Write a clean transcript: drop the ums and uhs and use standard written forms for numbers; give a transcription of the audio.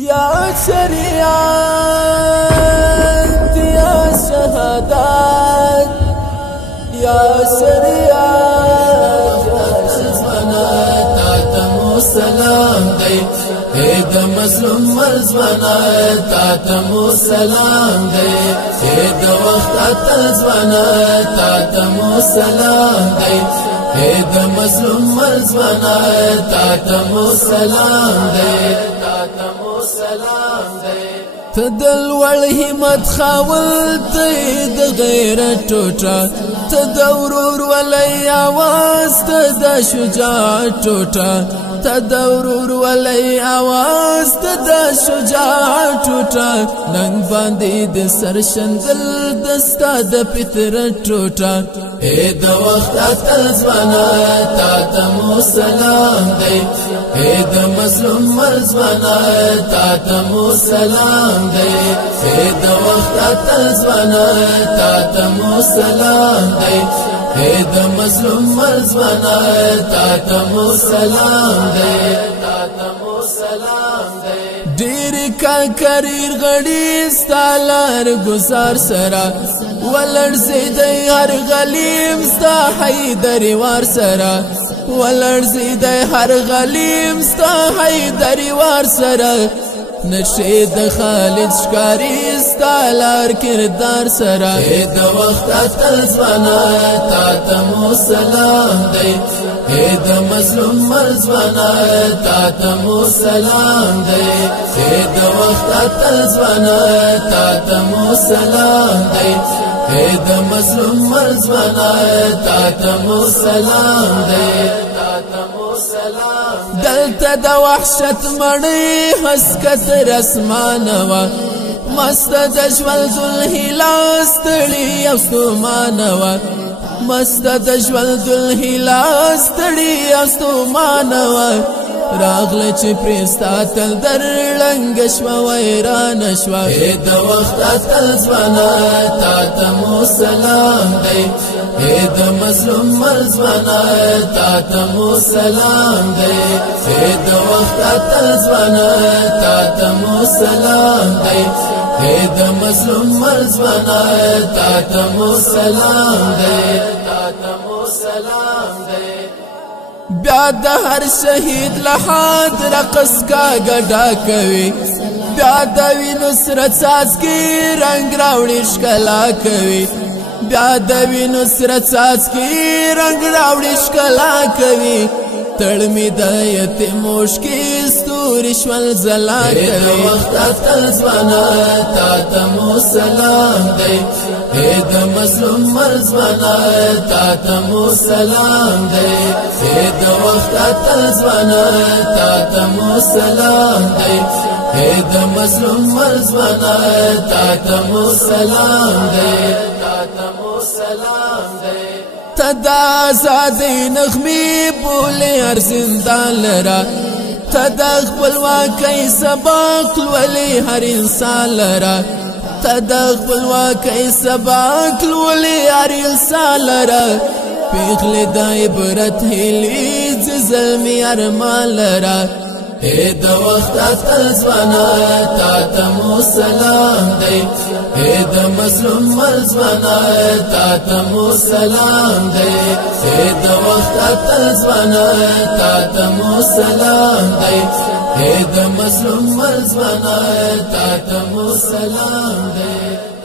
یا شریعت یا شهادت یا شریعت تاتمو سلام دی اے د مظلوم مرزوانا تاتمو سلام دی اے د وخت اتزوانا تاتمو سلام دی اے د مظلوم مرزوانا تاتمو سلام دی تاتمو سلام دی تدل ول همت خاول د غیرت ټوټه تدورور ولي आवाज د شجاعت ټوټه تدورور ولي आवाज د شجاعت ټوټه نن باندې د سرشندل دستا د فطرت ټوټه اے د وخت اتزوانا تاتمو سلام دی اے د مظلوم مرزوانا تاتمو سلام دی اے د وخت اتزوانا تاتمو سلام دی اے د مظلوم مرزوانا تاتمو سلام دی تاتمو سلام دی ډیر کا کریر غړي ستالر گزار سرا ولړزیدای هر غلیم ستا حیدری وار سرا ولړزیدای هر غلیم ستا حیدری وار سرا نشید خالد شکاری ستالار کردار سرا اے د وخت اتزوانا تاتمو سلام دی اے د مظلوم مرزوانا تاتمو سلام دی اے د وخت اتزوانا تاتمو سلام دی اے د مظلوم مرزوانا تاتمو سلام دی تاتمو سلام دلته د وحشت مړی حسکت رسمانوا مست د ژوند الهلاس تړي او ستومانوا مست د ژوند الهلاس تړي او ستومانوا راغله چې پرستا تل در لنګ شوا ویران شوا اے د وخت اتزوانا تاتمو سلام دی اے د مظلوم مرزوانا تاتمو سلام دی اے د وخت اتزوانا تاتمو سلام دی اے د مظلوم مرزوانا تاتمو سلام دی تاتمو سلام دی بیا د هر شهید لحد رقص کا گډا کوي بیا د وینو سره څاڅکي رنگ راوړي ښکلا کوي بیا د وینو سره څاڅکي رنگ راوړي ښکلا کوي تړمي د یتیموش کې ستوري شول زلا کوي وخت اتزوانا تاتمو سلام دی اے د مظلوم مرزوانا تاتمو سلام دی اے د وخت اتزوانا تاتمو سلام دی اے د مظلوم مرزوانا تاتمو سلام دی تاتمو سلام دی تدا آزادی نغمی بولی هر زندان لرا تدا خپل واقعی سبق لولی هر انسان لرا تدا خپل واقعی سبق لولی هر انسان لرا پیغلی دا عبرت هیلی زلمی ارمان لرا اے د وخت اتزوانا تاتمو سلام دی اے د مظلوم مرزوانا تاتمو سلام دی اے د وخت اتزوانا تاتمو سلام دی اے د مظلوم مرزوانا تاتمو سلام دی